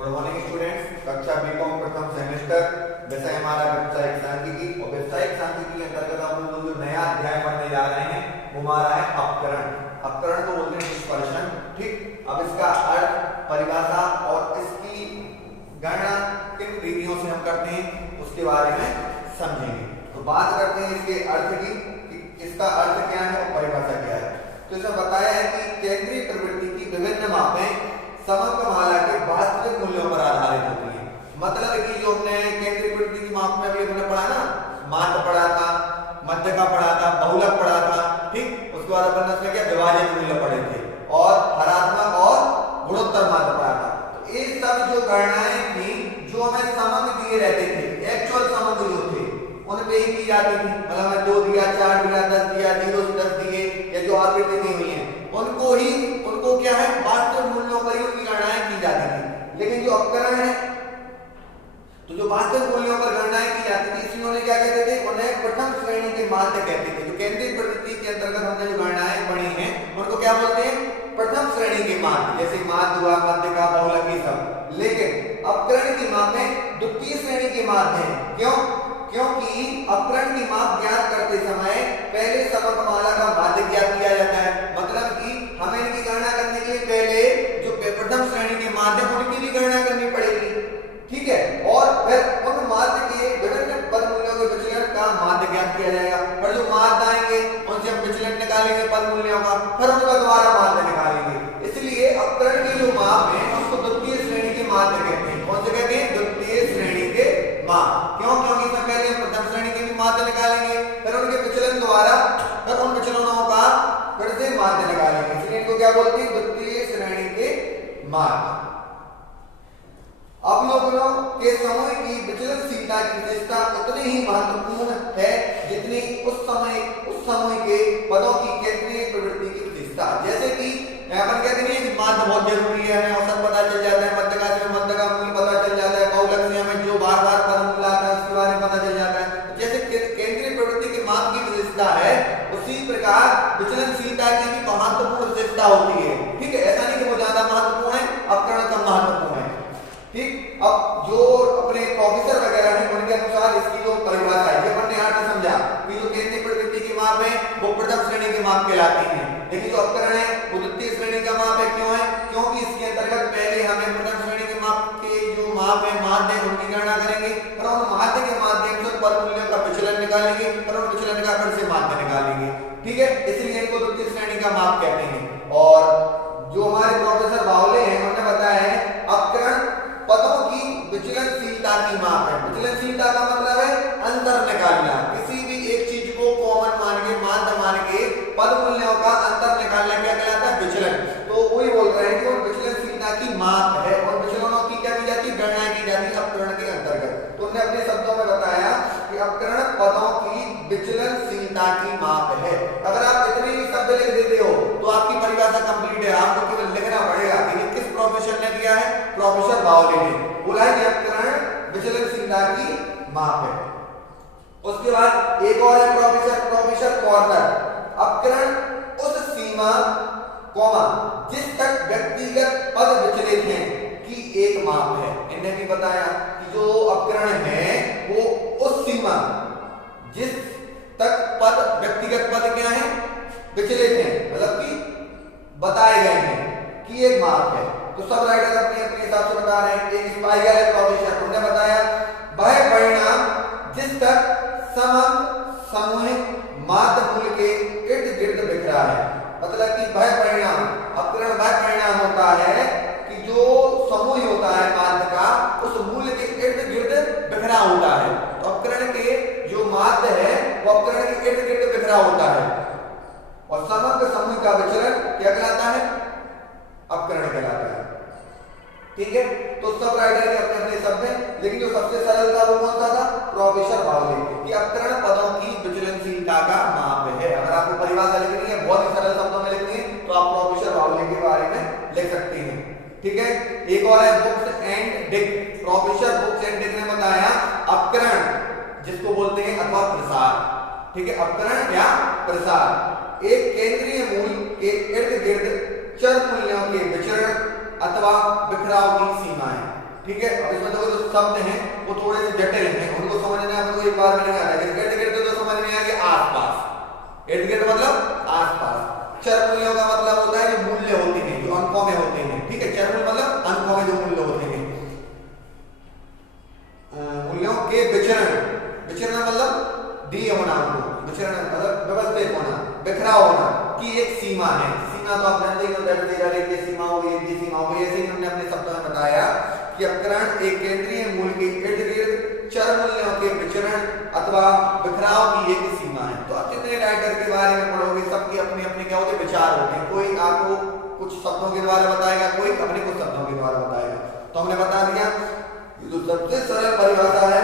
Good morning students. कक्षा BCom प्रथम semester, विषय हमारा व्यावसायिक सांख्यिकी और व्यावसायिक सांख्यिकी के अंतर्गत हम लोग जो नया अध्याय पढ़ने जा रहे हैं वो हमारा है अपकरण। अपकरण को बोलते हैं डिस्पर्शन। ठीक, अब इसका अर्थ, परिभाषा और इसकी गणना किन विधियों से हम करते हैं उसके बारे में समझेंगे। तो बात करते हैं इसके अर्थ की कि इसका अर्थ क्या है और परिभाषा क्या है। तो इसमें बताया है कि केंद्रीय प्रवृत्ति की विभिन्न मापें समकमाला के वास्तविक मूल्यों पर आधारित होती है। मतलब कि जो हमने केंद्रीय प्रवृत्ति की माप में अभी हमने पढ़ा ना, माध्य पढ़ा था, मध्य का पढ़ा था, बहुलक पढ़ा था। ठीक, उसके बाद अपन उसमें क्या विभाजन मूल्य पढ़े थे और हरात्मक और गुणोत्तर माध्य पढ़ा था। तो ये सब जो गणनाएं थी जो हमें समंग दिए रहते थे, एक्चुअल समंग जो थे उन पे ही की जाती थी। मतलब हमें 2 दिया, 4 दिया, 10 दिया, 0 से 10 दिए या जो आकृति दी हुई है उनको क्या है वास्तविक मूल्यों पर ही उनकी गणनाएं की जाती थी। लेकिन जो अपकरण है तो जो वास्तविक मूल्यों पर गणनाएं की जाती थी इसमें उन्हें क्या कहते थे, उन्हें प्रथम श्रेणी के माध्य कहते थे। जो केंद्रीय प्रवृत्ति के अंतर्गत हमने जो गणनाएं पढ़ी हैं उनको क्या बोलते हैं, प्रथम श्रेणी के माध्य, जैसे माध्य हुआ, मध्य का, बहुलक, ये सब। लेकिन अपकरण की मापें द्वितीय श्रेणी के माध्य हैं। क्यों? क्योंकि अपकरण की माप ज्ञात करते समय पहले समकमाला का माध्य ज्ञात किया जाता है। मतलब कि हमें इनकी गणना करने के लिए पहले जो प्रथम श्रेणी के माध्य उनकी भी गणना करनी पड़ेगी। ठीक है, और फिर उन माध्य के विभिन्न पद मूल्यों के विचलन का माध्य ज्ञात किया जाएगा। और जो माध्य आएंगे उनसे हम विचलन निकालेंगे पद मूल्यों का, फिर उनका दोबारा माध्य निकालेंगे। इसलिए अपकरण की जो माप है उसको द्वितीय श्रेणी के माध्य कहते हैं। कौन से कहते हैं? द्वितीय श्रेणी के माप। क्यों? क्योंकि इसमें पहले हम प्रथम श्रेणी के भी माध्य निकालेंगे, फिर उनके विचलन द्वारा फिर उन विचलनों का फिर से माध्य निकालेंगे। इसलिए इनको क्या बोलते हैं? द्वितीय श्रेणी के माध्य। अवलोकनों के समय की विचलनशीलता की विशेषता उतनी ही महत्वपूर्ण है जितनी उस समय के पदों की केंद्रीय प्रवृत्ति की विशेषता। जैसे कि अपन कहते नहीं है कि माध्य बहुत जरूरी है, हमें औसत पता चल जाता है, मध्य का मूल्य पता चल जाता है, बहुलक से हमें जो बार बार पद मूल्य आता है उसके बारे में पता चल जाता है। जैसे केंद्रीय प्रवृत्ति के माप की विशेषता है उसी प्रकार विचलनशीलता की भी महत्वपूर्ण विशेषता होती है। ठीक है, ऐसा नहीं कि वो ज्यादा महत्वपूर्ण है, अपकरण कम महत्वपूर्ण है। ठीक, अब जो अपने प्रोफेसर वगैरह हैं उनके अनुसार इसकी जो परिभाषा है ये अपन ने यहाँ से समझा कि जो केंद्रीय प्रवृत्ति की माप है वो प्रथम श्रेणी के माप कहलाती है। लेकिन जो अपकरण है वो द्वितीय श्रेणी का माप है। क्यों है? क्योंकि इसके अंतर्गत पहले हमें प्रथम श्रेणी के माप के जो माप है माध्य उनकी गणना करेंगे और उन माध्य के माध्यम से पद मूल्यों का विचलन निकालेंगे और उन विचलन का फिर से माध्य निकालेंगे। ठीक है, इसलिए इनको द्वितीय श्रेणी का माप कहते हैं। और जो हमारे प्रोफेसर बावले हैं उन्होंने बताया है अपकरण पदों की विचलनशीलता की माप है। विचलनशीलता का मतलब है अंतर निकालना, किसी भी एक चीज को कॉमन मान के, माध्य मान के पद मूल्यों का अंतर निकालना क्या कहलाता है? विचलन। तो वही बोल रहे हैं कि वो विचलनशीलता की माप है और विचलनों की क्या की जाती है? गणना की जाती है अपकरण के अंतर्गत। तो उन्होंने अपने शब्दों में बताया कि अपकरण पदों की विचलनशीलता की माप है। अगर आप इतने भी शब्द लिख देते हो तो आपकी परिभाषा कंप्लीट है। आपको केवल लिखना पड़ेगा कि किस प्रोफेसर ने दिया है? प्रोफेसर बावले ने बोला है कि अपकरण विचलनशीलता की माप है। उसके बाद एक और है प्रोफेसर कॉर्नर। अपकरण उस सीमा जिस तक व्यक्तिगत पद विचलित हैं की एक माप है। इन्हें भी बताया कि जो अपकरण है वो उस सीमा जिस तक व्यक्तिगत पद क्या है? विचलित हैं, मतलब कि बताए गए हैं कि एक माप है। तो सब राइटर अपने अपने हिसाब से बता रहे हैं। एक स्पाइगल है प्रोफेसर, उन्होंने बताया वह परिणाम जिस तक सामूहिक माध्य मूल्य के इर्द गिर्द बिखरा है। मतलब कि वह परिणाम, अपकरण वह परिणाम होता है कि जो समूह होता है माध्य का उस मूल्य के इर्द गिर्द बिखरा होता है। तो अपकरण के जो माध्य है वो अपकरण के इर्द गिर्द बिखरा होता है और समग्र समूह का विचलन क्या कहलाता है? अपकरण कहलाता है। ठीक है, तो सब राइटर के अपने अपने शब्द हैं, लेकिन जो सबसे सरल था वो कौन सा था? प्रोफेसर बावले कि अपकरण पदों की विचलनशीलता का माप है। अगर आपको परिभाषा लिखनी है, बहुत ही सरल शब्दों में लिखनी है, तो आप प्रोफेसर बावले के बारे में लिख सकते हैं। ठीक है, एक और है books and Dick. Professor books and Dick ने बताया अपकरण जिसको बोलते हैं अथवा प्रसार। ठीक है, अपकरण या प्रसार एक केंद्रीय मूल के इर्द गिर्द चर मूल्यों के विचरण अथवा बिखराव की सीमा है। ठीक है। अब इसमें देखो जो शब्द हैं वो थोड़े से जटिल हैं, उनको समझना आपको एक बार में नहीं आता। इर्द गिर्द तो समझ में आएगा आसपास, इर्द गिर्द मतलब आसपास। चर मूल्यों का मतलब होता है जो मूल्य होते हैं, जो अंकों में होते हैं, ठीक है। चर मूल्य मतलब अंकों में जो मूल्य होते हैं, मूल्यों के विचरण, विचरण मतलब दिए होना, विचरण मतलब व्यवस्थित होना, बिखराव होना की एक सीमा है। सीमा तो आप जानते ही हो, की सीमा हो गई, की सीमा हो गई। ऐसे ही हमने अपने शब्दों में बताया कि अपकरण एक केंद्रीय मूल के इर्द गिर्द चर मूल्यों के विचरण अथवा बिखराव की एक सीमा है। तो आप जितने राइटर के बारे में पढ़ोगे सबके अपने अपने क्या होते विचार होते हैं। कोई आपको कुछ शब्दों के द्वारा बताएगा, कोई अपने कुछ शब्दों के द्वारा बताएगा। तो हमने बता दिया जो सबसे सरल परिभाषा है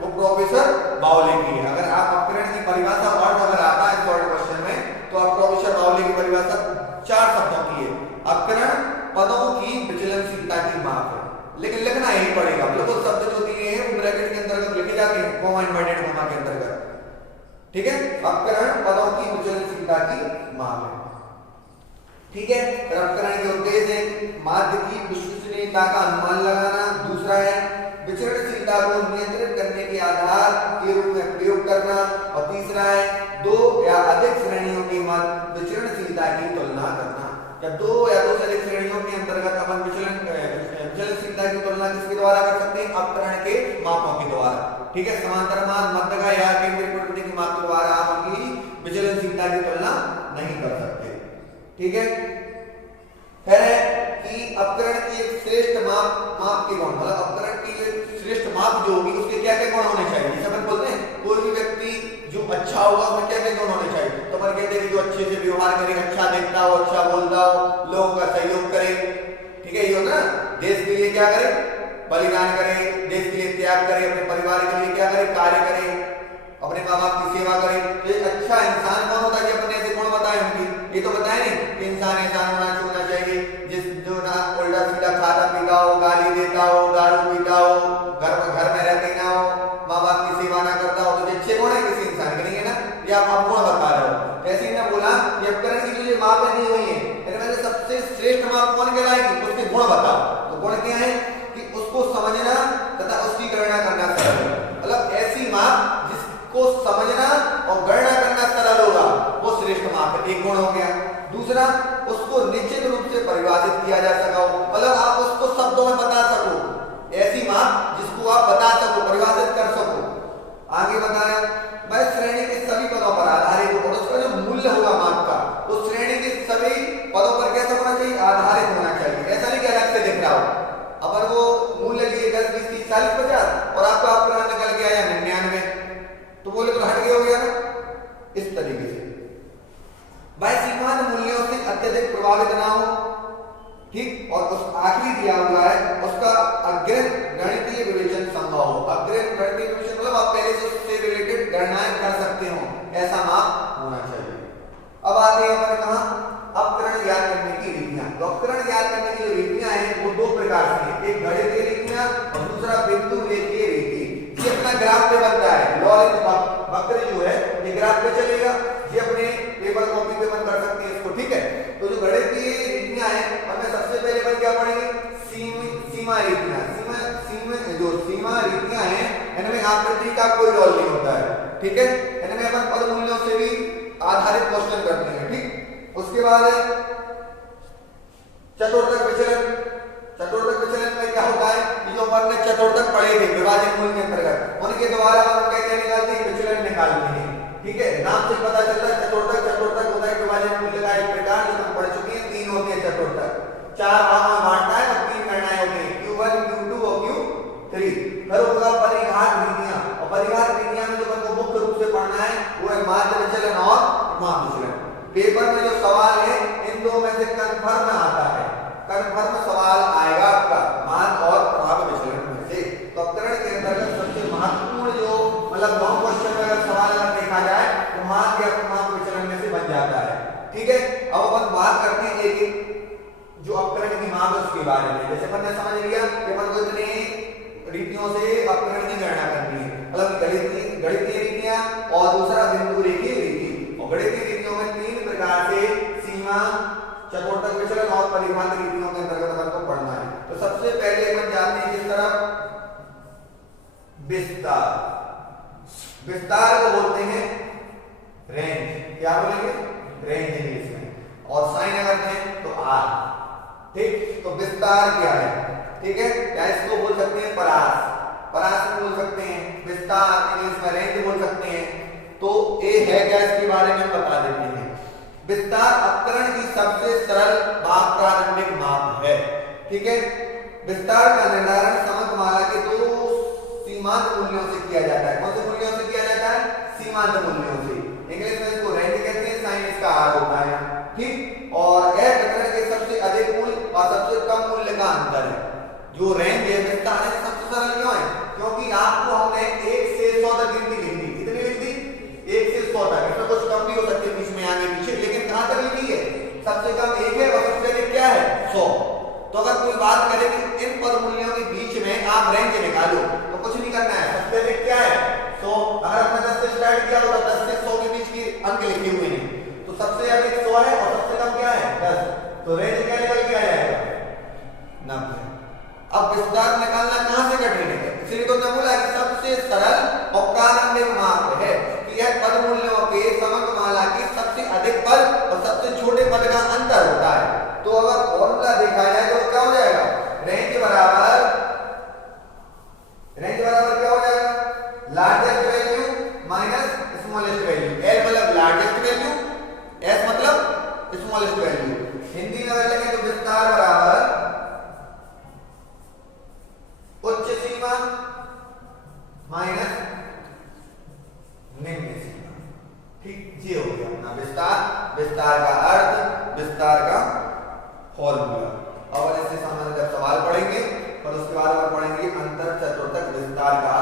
वो प्रोफेसर बावले की है। अगर आप अपकरण की परिभाषा वर्ड अगर आता है शॉर्ट क्वेश्चन में, तो आप प्रोफेसर बावले की परिभाषा 4 शब्दों की है। अपकरण पदों की विचलनशीलता की माप है, लेकिन लिखना यही पड़ेगा। मतलब वो शब्द जो दिए हैं वो ब्रैकेट के अंतर्गत लिखे जाते हैं, कॉमा इनवर्टेड कॉमा के अंतर्गत, ठीक है। अपकरण पदों की विचलनशीलता की माप है, ठीक है। अपकरण के उद्देश्य है माध्य की विश्वसनीयता का अनुमान लगाना, दूसरा है विचरणशीलता को नियंत्रित करने के आधार के रूप में प्रयोग करना, और तीसरा है 2 या अधिक श्रेणियों के मध्य विचरणशीलता की तुलना करना। या 2 या 2 से अधिक श्रेणियों के अंतर्गत अपन विचलनशीलता की तुलना किसके द्वारा कर सकते हैं? अपकरण के मापों के द्वारा, ठीक है। समांतर मान, मध्यका या केंद्रीय प्रवृत्ति के माप के द्वारा आप उनकी विचलनशीलता की तुलना नहीं कर सकते, ठीक है। फिर है कि अपकरण की एक श्रेष्ठ माप के गुण, मतलब अपकरण की एक श्रेष्ठ माप जो होगी उसके क्या क्या गुण होने चाहिए। जैसे अपन बोलते हैं कोई भी व्यक्ति जो अच्छा होगा उसमें क्या क्या गुण होने चाहिए, तो अपन कहते हैं जो अच्छे से व्यवहार करे, अच्छा दिखता हो, अच्छा बोलता हो, लोगों का सहयोग करे, ठीक है। ये होता है देश के लिए क्या करे, बलिदान करे, देश के लिए त्याग करे, अपने परिवार के लिए क्या करे, कार्य करे, अपने माँ बाप की सेवा करे। तो एक अच्छा इंसान कौन होता है? अपने ऐसे गुण बताए उनकी, ये तो बताए नहीं कि इंसान ऐसा होना चाहिए जिस जो ना उल्टा सीधा खाता पीता हो, गाली देता हो, दारू पीता हो, घर में रहते ना हो, माँ बाप की सेवा ना करता हो। तो अच्छे गुण है किसी इंसान के, नहीं है ना, ये आप गुण बता रहे हो। ऐसे ही ना बोला कि अपकरण की जो ये माप नहीं हुई है, मैंने सबसे श्रेष्ठ माप कौन कहलाएगी, उसके गुण बताओ। तो गुण क्या है कि उसको समझना तथा उसकी गणना करना सरल है। मतलब ऐसी माप जिसको समझना और गणना करना सरल होगा वो श्रेष्ठ माप है, एक गुण हो गया। दूसरा, उसको निश्चित रूप से परिभाषित किया जा सका हो, मतलब आप उसको शब्दों में बता सको, ऐसी माप जिसको आप बता सको, परिभाषित कर सको। आगे बताया वह श्रेणी के सभी पदों पर आधारित हो, और उसका जो मूल्य होगा माप का उस श्रेणी के सभी पदों पर कैसा होना चाहिए? आधारित होना चाहिए। ऐसा नहीं कि अलग से दिख रहा हो। अगर वो मूल्य लिए 10, 20, 30, 40, 50 और आपका अपकरण निकल गया या 99, तो वो लेकर हट गया हो गया ना। इस तरीके से वह सीमांत मूल्यों से अत्यधिक प्रभावित ना हो, ठीक। और उस आखिरी दिया हुआ है उसका अग्रिम गणितीय विवेचन संभव हो। अग्रिम गणितीय विवेचन मतलब आप पहले से उससे रिलेटेड गणनाएं कर सकते हो, ऐसा माप होना चाहिए। अब आते हैं अपन कहा अपकरण ज्ञात करने की रीतियां। तो अपकरण ज्ञात करने की जो रीतियां हैं वो 2 प्रकार की हैं, एक गणितीय रीतियां और दूसरा बिंदु रेखीय रीति। ये अपना ग्राफ पे बनता है, लॉरेंट वक्र जो है ये ग्राफ पे चलेगा, ये अपने पेपर कॉपी पे बन कर सकते हैं इसको, ठीक है। तो जो गणितीय रीतियां हैं उनमें सबसे पहले अपन क्या पढ़ेंगे? सीमा रीतियां। जो सीमा रीतियां हैं इनमें आकृति का कोई रोल नहीं होता है, ठीक है। इनमें अपन पद मूल्यों से भी आधारित क्वेश्चन करते हैं, ठीक। उसके बाद चतुर्थक विचलन। चतुर्थक विचलन में क्या होता है कि जो अपन ने चतुर्थक पढ़े थे विभाजन मूल के अंतर्गत, उनके द्वारा अपन क्या निकालते हैं? विचलन निकालते हैं, ठीक है। नाम से पता चलता है चतुर्थक होता है विभाजन मूल्य का एक प्रकार जो हम पढ़ चुके हैं। 3 होते हैं चतुर्थक, 4 भागों में बांटता है और 3 गणनाएं होती हैं, Q1, Q2 और Q3। फिर होगा परिघात रीतियां, और परिघात रीतियां में जो हमको मुख्य रूप से पढ़ना है वो है माध्य विचलन और माप विचलन। पेपर में जो सवाल है इन 2 में से कन्फर्म आता है, कन्फर्म सवाल आएगा आपका मान और प्रभाव विचलन में से। तो अपकरण के अंतर्गत सबसे महत्वपूर्ण जो मतलब 9 क्वेश्चन में अगर सवाल अगर देखा जाए तो मान या प्रभाव विचलन में से बन जाता है, ठीक है। अब अपन बात करते हैं एक जो अपकरण की माप है उसके बारे में। जैसे अपन ने समझ लिया कि अपन को इतने रीतियों से अपकरण की गणना करनी है, मतलब गणितीय रीतियां और दूसरा बिंदु रेखीय रीति। और गणितीय रीतियों में 3 प्रकार से सीमा, चतुर्थक विचलन और परिभाषित रीतियों के अंतर्गत अपन को पढ़ना है। तो सबसे पहले अपन जानते हैं जिस तरफ विस्तार, विस्तार को बोलते हैं रेंज। क्या बोलेंगे? रेंज इंग्लिश में। और साइन अगर दें तो आर। ठीक, तो विस्तार क्या है? ठीक है, या इसको बोल सकते हैं परास, परास बोल सकते हैं, विस्तार इंग्लिश में रेंज बोल सकते हैं। तो ए है क्या, इसके बारे में बता देते हैं। विस्तार अपकरण की सबसे सरल प्रारंभिक माप है। ठीक है, विस्तार का निर्धारण समकमाला के दो सीमांत मूल्यों से किया जाता है। कौन से मूल्यों से किया जाता है? सीमांत मूल्यों से। इंग्लिश में इसको रेंज कहते हैं, साइन इसका आर होता है। ठीक, और यह वितरण के सबसे अधिक मूल्य और सबसे कम मूल्य का अंतर है। जो रेंज है, विस्तार है, सबसे सरल क्यों है? क्योंकि आपको हमने 1 से 100 तक गिनती लिख दी। कितनी लिख दी? 1 से 100 तक। इसमें कुछ कम भी हो सकती है बीच में, आगे पीछे, लेकिन कहां तक लिखी है? सबसे कम 1 है और सबसे अधिक क्या है? 100। तो अगर कोई बात करे कि इन पद मूल्यों के बीच में आप रेंज निकालो, तो कुछ नहीं करना है। सबसे अधिक क्या है? 100। अगर आपने 10 से स्टार्ट किया होगा, 10 से 100 के बीच के अंक लिखे हुए हैं, तो सबसे अधिक 100 है और सबसे कम क्या है? 10। तो रेंज क्या निकल के आ जाएगा? 90। अब विस्तार निकालना कहां से कठिन है? इसलिए तो मैं बोला कि सबसे सरल और प्रारंभिक माप है कि यह पद मूल्यों के समकमाला की सबसे अधिक पद और सबसे छोटे पद का अंतर होता है। तो अगर फॉर्मूला देखा जाए तो क्या हो जाएगा? रेंज बराबर क्या हो जाएगा? Largest value minus smallest value. L मतलब लार्जेस्ट वैल्यू, एस मतलब स्मॉलेस्ट वैल्यू। हिंदी में अगर लिखें तो विस्तार बराबर उच्च सीमा माइनस निम्न सीमा। ठीक, ये हो गया अपना विस्तार, विस्तार का अर्थ, विस्तार का फॉर्मूला। और इससे संबंधित सवाल पढ़ेंगे और उसके बाद पढ़ेंगे अंतर चतुर्थक विस्तार का